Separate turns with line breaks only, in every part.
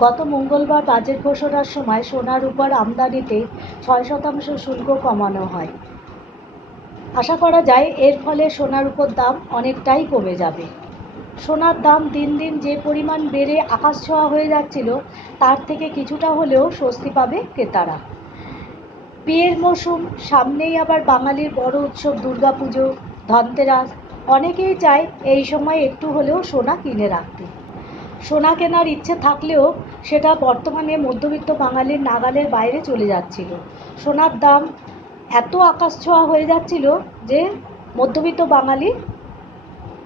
গত মঙ্গলবার বাজেট ঘোষণার সময় সোনার উপর আমদানিতে ছয় শতাংশ শুল্ক কমানো হয়। আশা করা যায় এর ফলে সোনার উপর দাম অনেকটাই কমে যাবে। সোনার দাম দিন দিন যে পরিমাণ বেড়ে আকাশ ছোঁয়া হয়ে যাচ্ছিল, তার থেকে কিছুটা হলেও স্বস্তি পাবে ক্রেতারা। বিয়ের মরশুম সামনেই আবার বাঙালির বড় উৎসব দুর্গাপুজো, ধনতেরাস, অনেকেই চায় এই সময় একটু হলেও সোনা কিনে রাখতে। সোনা কেনার ইচ্ছে থাকলেও সেটা বর্তমানে মধ্যবিত্ত বাঙালির নাগালের বাইরে চলে যাচ্ছিল। সোনার দাম এত আকাশ ছোঁয়া হয়ে যাচ্ছিল যে মধ্যবিত্ত বাঙালি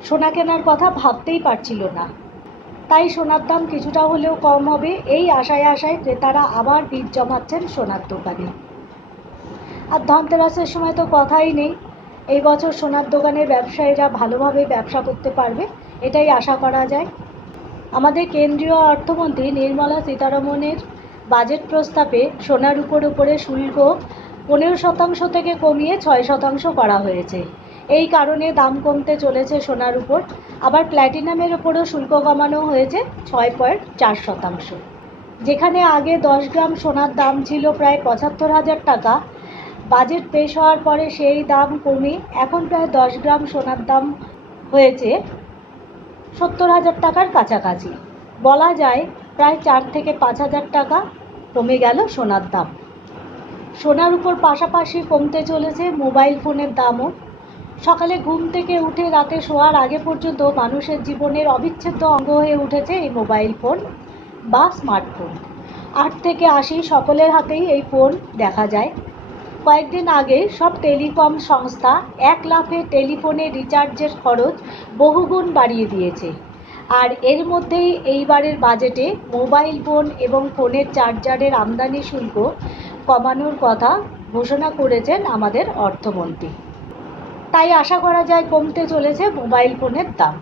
সোনা কেনার কথা ভাবতেই পারছিল না। তাই সোনার দাম কিছুটা হলেও কম হবে এই আশায় আশায় ক্রেতারা আবার ভিড় জমাচ্ছেন সোনার দোকানে। আর ধনতেরাসের সময় তো কথাই নেই। এই বছর সোনার দোকানের ব্যবসায়ীরা ভালোভাবে ব্যবসা করতে পারবে, এটাই আশা করা যায়। আমাদের কেন্দ্রীয় অর্থমন্ত্রী নির্মলা সীতারমণের বাজেট প্রস্তাবে সোনার উপর উপরে শুল্ক পনেরো শতাংশ থেকে কমিয়ে ছয় শতাংশ করা হয়েছে। এই কারণে দাম কমতে চলেছে সোনার উপর। আবার প্ল্যাটিনামের ওপরও শুল্ক কমানো হয়েছে ছয় পয়েন্ট চার শতাংশ। যেখানে আগে দশ গ্রাম সোনার দাম ছিল প্রায় পঁচাত্তর হাজার টাকা। বাজেট পেশ হওয়ার পরে সেই দাম কমে এখন প্রায় দশ গ্রাম সোনার দাম হয়েছে সত্তর হাজার টাকার কাছাকাছি। বলা যায় প্রায় চার থেকে পাঁচ হাজার টাকা কমে গেল সোনার দাম। সোনার উপর পাশাপাশি কমতে চলেছে মোবাইল ফোনের দামও। সকালে ঘুম থেকে উঠে রাতে শোয়ার আগে পর্যন্ত মানুষের জীবনের অবিচ্ছেদ্য অঙ্গ হয়ে উঠেছে এই মোবাইল ফোন বা স্মার্টফোন। আট থেকে আশি সকলের হাতেই এই ফোন দেখা যায়। কয়েকদিন আগে সব টেলিকম সংস্থা এক লাফে টেলিফোনে রিচার্জের খরচ বহুগুণ বাড়িয়ে দিয়েছে। আর এর মধ্যেই এইবারের বাজেটে মোবাইল ফোন এবং ফোনের চার্জারের আমদানি শুল্ক কমানোর কথা ঘোষণা করেছেন আমাদের অর্থমন্ত্রী। তাই আশা করা যায় কমতে চলেছে মোবাইল ফোনের দাম।